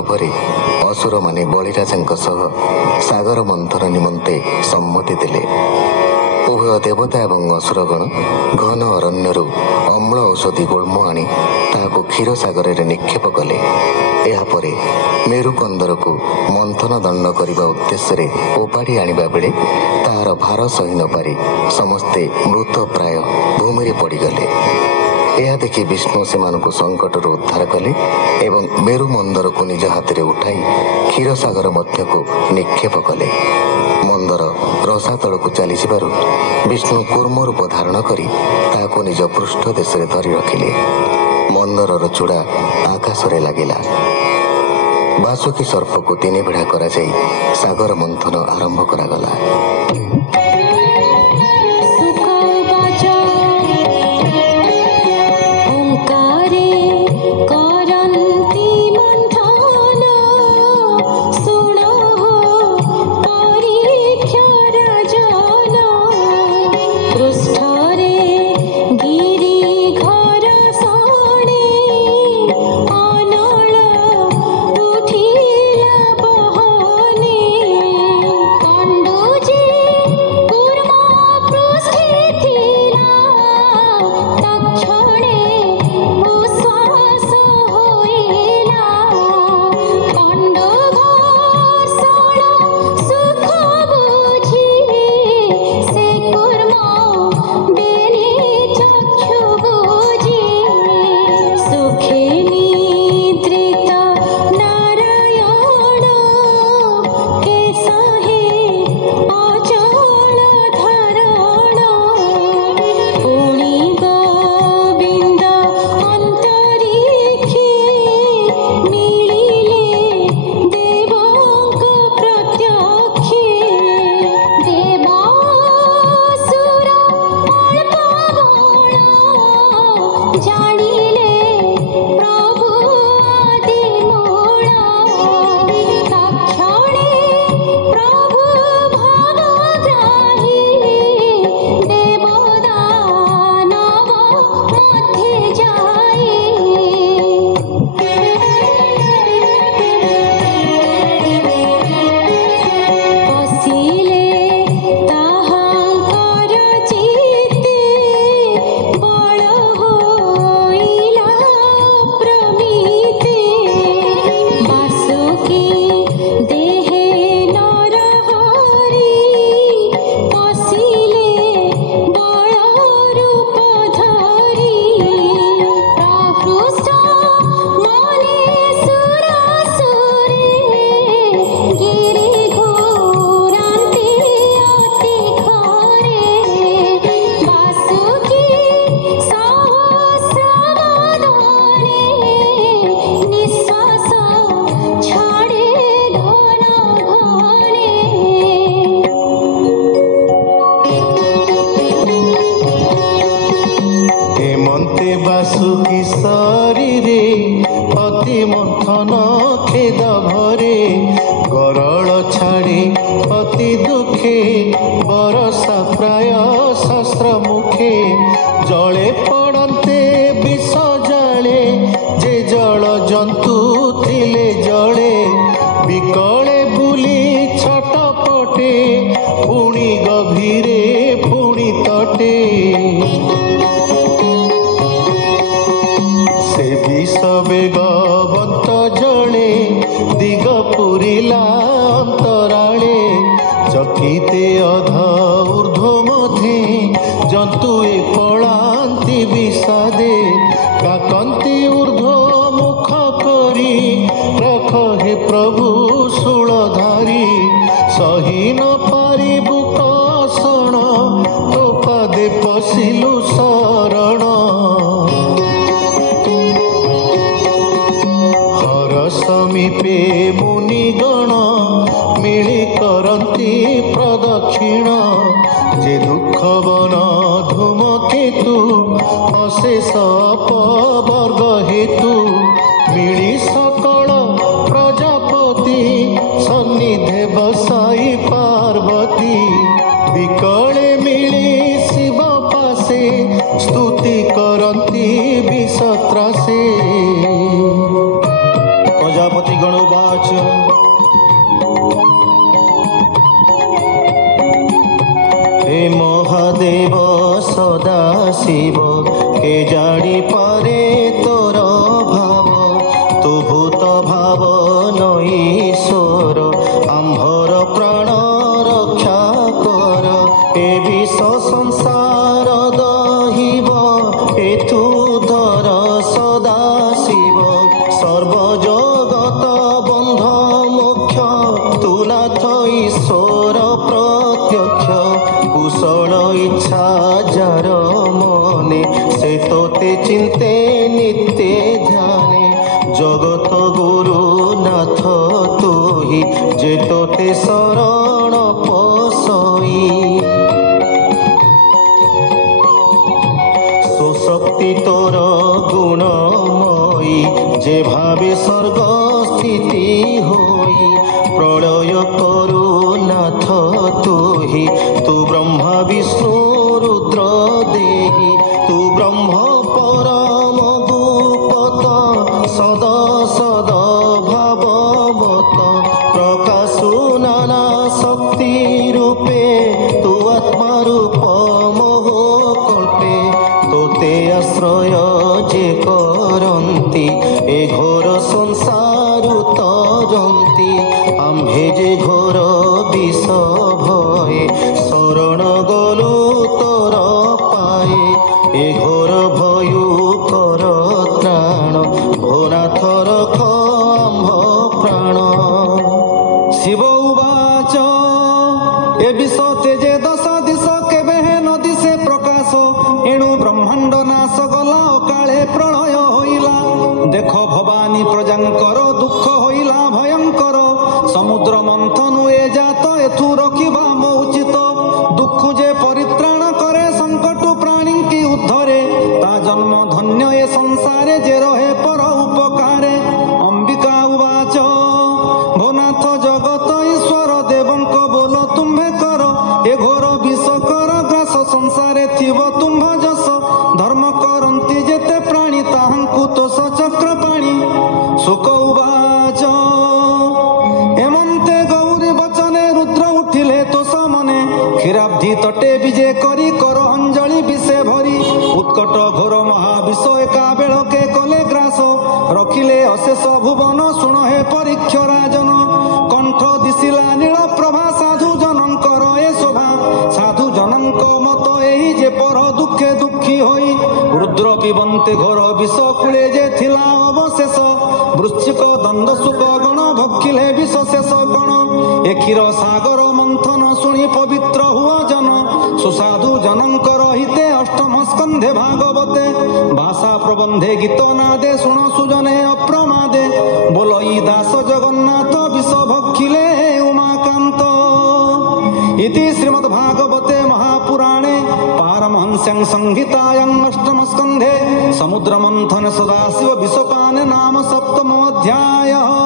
लोभरे असुर माने बलिराजा सागर मंथन निमंते सम्मति देले। उभय देवता एवं असुरगण घन अरण्यरू अम्ल औषधि गुल्म आनी ताहाको क्षीर सागर में निक्षेप कले। यापरे मेरुकंदर को मंथन दंड करने उद्देश्य ओपाड़ी आनिबा बेले तार भार सही न पारि समस्ते मृत प्राय भूमि पड़गले। यह देखि विष्णु से संकटर उद्धार कले एवं मेरु मंदर को निज हाथ में उठाई क्षीर सागर मध्य को निक्षेप कले। मंदर रसातल को चली विष्णु कूर्म रूप धारण करी ताको निज पृष्ठ देश में धरी रखिले। मंदर चूड़ा आकाश में लगिला। बासुकी सर्प को तीन बेढ़ा करा जाई सागर मंथन आरंभ करागला। बासुकी शरीरे अति मंथन खेद भरे गरल छाड़ी अति दुखे बरसा प्राय शस्त्र मुखे जले पड़ते विष जाले जे जल जंतु थिले जले बिकले बुली छटपटे पुणी गभीरे पुणी तटे बेगवंत जले दिग पुरिला अंतराले चकिते अध ऊर्ध्व मधे जंतु पलांति विषादे काकंती ऊर्ध्व मुख करी रख हे प्रभु शूलधारी सही न पारिबु कषण तो पदे पशिलु शरण समीपे मुनिगण मिली करती प्रदक्षिण जे दुख बन धूमकेतु अशेष अपवर्ग हेतु मिली सकल प्रजापति सन्निधे बसाई पार्वती विकले मिली शिव पासे स्तुति करती विषत्रासे प्रजापति गण ଆସିବ କେ ଜାଣିପାରେ ତୋର ଭାବ ତୁ ଭୂତ ଭାବ ନଈଶ୍ୱର ଆମ୍ଭର ପ୍ରାଣ ରକ୍ଷା କର ଏ ବିଷ ସଂସାର ଦହିବ ଏଥୁ ଧର ସଦା ଶିବ ସର୍ବଜଗତ ବନ୍ଧ ମୋକ୍ଷ ତୁ ନାଥ ଈଶ୍ୱର ପ୍ରତ୍ୟକ୍ଷ କୁଶଳ ଇଚ୍ଛା ଯାର ମନେ ସେ ତୋତେ ଚିନ୍ତେ ନିତ୍ୟ ଧ୍ୟାନେ জগত গুরু নাথ তুহি যে তোতে শরণ পশই সুশক্তি তোর গুণময়ী যে ভাবে স্বর্গ স্থিতি হই প্রলয় করু নাথ তুহি তু ব্রহ্মা বিষ্ণু রুদ্র দেহি তু ব্রহ্ম পরম গুপত সদ সদ ভাববত প্রকাশু নানা শক্তি রূপে তু আত্মারূপ মোহ কল্পে তোতে আশ্রয় যে করন্তি এ ঘোর সংসারু তরন্তি আম্ভে যে ঘোর বিষ ভয়ে শরণ গলু তোর পায়ে এ ঘোর ভয়ু কর ত্রাণ ভোনাথর আম্ভ প্রাণ শিব উবাচ এ বিষ তেজে দশ দিশ কেবে ন দিশে প্রকাশ এণু ব্রহ্মাণ্ড নাশ গলা অকালে প্রলয় হইলা দেখ ভবানী প্রজাঙ্কর দুঃখ হইলা ভয়ঙ্কর সমুদ্র মন্থনু এ জাত এথু রখিবা মৌচিত দুঃখ যে পরিত্রাণ করে সংকট প্রাণী কি উদ্ধরে তা জন্ম ধন্য এ সংসারে যে রহে পর উপকারে অম্বিকা উবাচ ভোনাথ জগত ঈশ্বর দেবঙ্ক ବୋଲ ତୁମ୍ଭେ କର ଏ ଘୋର ବିଷ କର ଗ୍ରାସ ସଂସାରେ ଥିବ ତୁମ୍ଭ ଯଶ ଧର୍ମ କରନ୍ତି ଯେତେ ପ୍ରାଣୀ ତାହାଙ୍କୁ ତୋଷ ଚକ୍ର ପାଣି ଶୋକ ଉବାଚ ଏମନ୍ତେ ଗୌରୀ ବଚନେ ରୁଦ୍ର ଉଠିଲେ ତୋଷ ମନେ କ୍ଷୀରାବ୍ଧି ତଟେ ବିଜେ କରି କର ଅଞ୍ଜଳି ବିଷେ ଭରି ଉତ୍କଟ ଘୋର ମହାବିଷ ଏକା ବେଳକେ କଲେ ଗ୍ରାସ ରଖିଲେ ଅଶେଷ ଭୁବନ ଶୁଣ ହେ ପରୀକ୍ଷ ରାଜନ କଣ୍ଠ ଦିଶିଲା ନୀଳ ପ୍ରଭା ସାଧୁ ଜନଙ୍କର ଏ ଶୋଭା ସାଧୁ ଜନଙ୍କ ମତ ଏହି ଯେ ପର ଦୁଃଖେ ଦୁଃଖୀ ହୋଇ ରୁଦ୍ର ପିବନ୍ତେ ଘୋର ବିଷ କୂଳେ ଯେ ଥିଲା ଅବଶେଷ ବୃଶ୍ଚିକ ଦଣ୍ଡ ଶୁକ ଗଣ ଭକ୍ଷିଲେ ବିଷ ଶେଷ ଗଣ ଏ କ୍ଷୀର ସାଗର ମନ୍ଥନ ଶୁଣି ପବିତ୍ର ହୁଅ ଜନ ସୁସାଧୁ ଜନଙ୍କର ହିତେ ଅଷ୍ଟମ ସ୍କନ୍ଧେ ଭାଗବତେ ଭାଷା ପ୍ରବନ୍ଧେ ଗୀତ ନାଦେ ଶୁଣ ସୁଜନେ ଅପ୍ରମାଦେ ବୋଲଇ ଦାସ ଜଗନ୍ନାଥ ବିଷ ଭକ୍ଷିଲେ ଉମାକାନ୍ତ इति श्रीमद्भागवते महापुराणे पारमहंस्यां संहितायां अष्टमस्कन्धे समुद्रमन्थन सदाशिव विषपान नाम सप्तमोऽध्यायः।